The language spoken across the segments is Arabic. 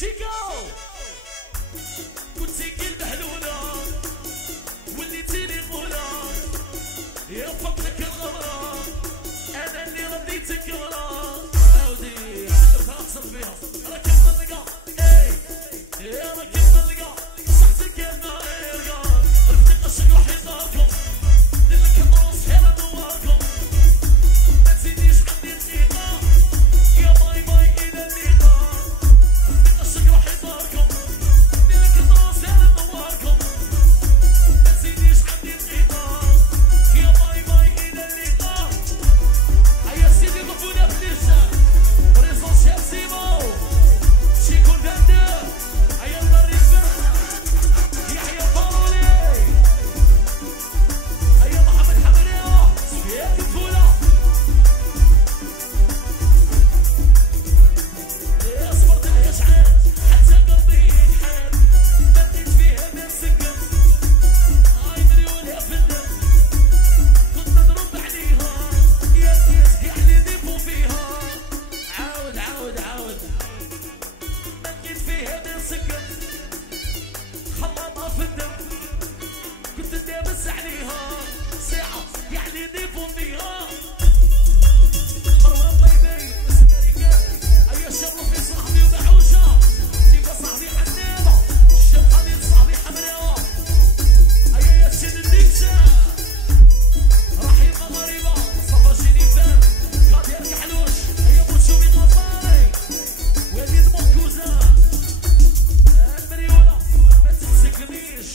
شيكو كنتي كي المحلولة وليتي لي غولة يا فضلك الغمرة أنا اللي رديتك ورا عاودي حسبتها أقصر فيها راك مطلقة يا راك مطلقة صحتك يا نار يرقان رفدي قشك راح يطاركم دلك النص حيرة نواكم ما تزيديش عندي دقيقة يا باي باي إلى اللقاء رفدي قشك راح يطاركم دلك النص حيرة نواكم ما تزيديش عندي دقيقة يا باي باي إلى اللقاء هيا سيدي ضفونا في اللسان بريزونسيال سيمو شيكو الفندق هيا المريض يحيى الفارولي هيا محمد حمرية سفيان الفولة يا صبرت عليها شحال حتى قلبي ينحال بديت فيها ما نسكت هاي مريول يا فندق كنت نضرب عليها يا ناس كاع اللي ضيفوا فيها عاود عاود عاود بديت فيها ما نسكت خلطها في الدم كنت دابس عليها ساعة يعني ضيفوا فيها مروان طيبي اسمريكان هيا شرفوا في صاحبي وبحوشة جيبها صاحبي حنابة الشاب خليل صاحبي حمراوة هيا يا سيد الديكسة رحيم المغاربة مصطفى جينيفر غادي يركح حلوش هيا بوتشو من مطاري وليد موكوزة المريولة ما تمسكنيش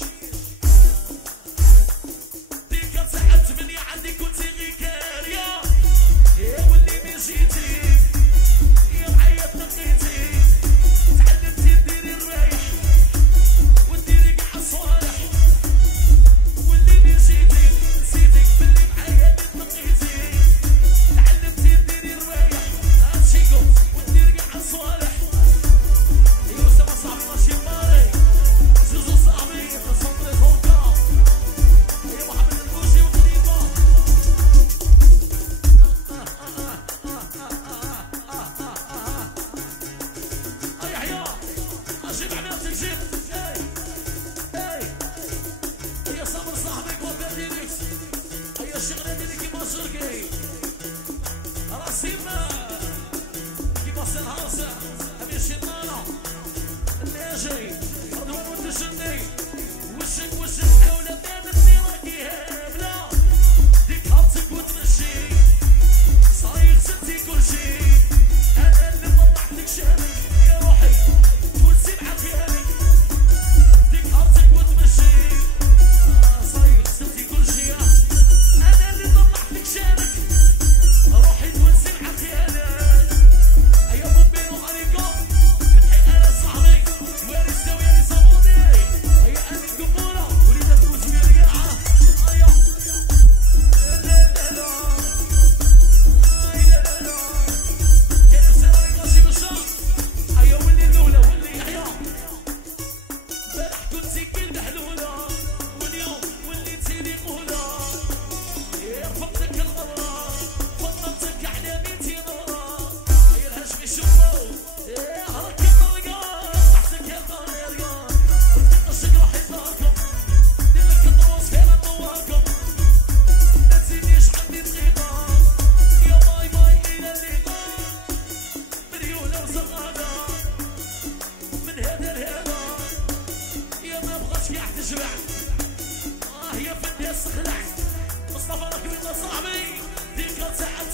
ديك ساعة 8 عندي كنتي غي كارية يا واللي ما جيتي يا معايا تنقيتي تعلمتي ديري الرايح وديري كاع الصوالح واللي ما جيتي نسيتك باللي معايا اللي تنقيتي تعلمتي ديري الرايح هاتشيكو وديري كاع الصوالح يوسف صاحبي ماشي ماري زوزو صاحبي تصدري فوقا يا محمد البوشي وخليفة يحيى اجيب عميرتك جيب هيا صابر صاحبي كوفا ديريكس هيا الشغلة ديالي كيما شركي راسيم كيما سنهارسة أبي شيطانة الناجي رضوان والتجني وشك حاولة بانتني راكي هابلة ديك هبطك وتمشي صايغ ستي كلشي أنا اللي طلعتك شامك يا روحي تونسي مع خيالك ديك هبطك وتمشي صايغ ستي كلشي أنا اللي طلعتك شامك روحي تونسي مع خيالك هيا بوبين وخليكم فتحي أنا صاحبي وارث وارث أبوطي هيا أمين قبولة وليدة تفوز مرقعة هيا لا لا لا لا لا لا كانوا سراي راسي بالشرط هيا ولي الأولى ولي يحيى امبارح كنتي كي المحلولة واليوم وليتي لي قولة يا رفقتك الغرة فضلتك على 200 نورة هيا الهاشمي شوفو يا هرك الطرقان صحتك يا دار يرقان رفدي قشك راح يطاركم ديرلك الدروس فيها نواكم ما تزيديش عندي دقيقة يا باي باي إلى اللقاء مريولة وزغالة من هذا لهذا يا ما بغاش كاع تجمع يا في الناس خلعت مصطفى راك وين صاحبي ديك ساعة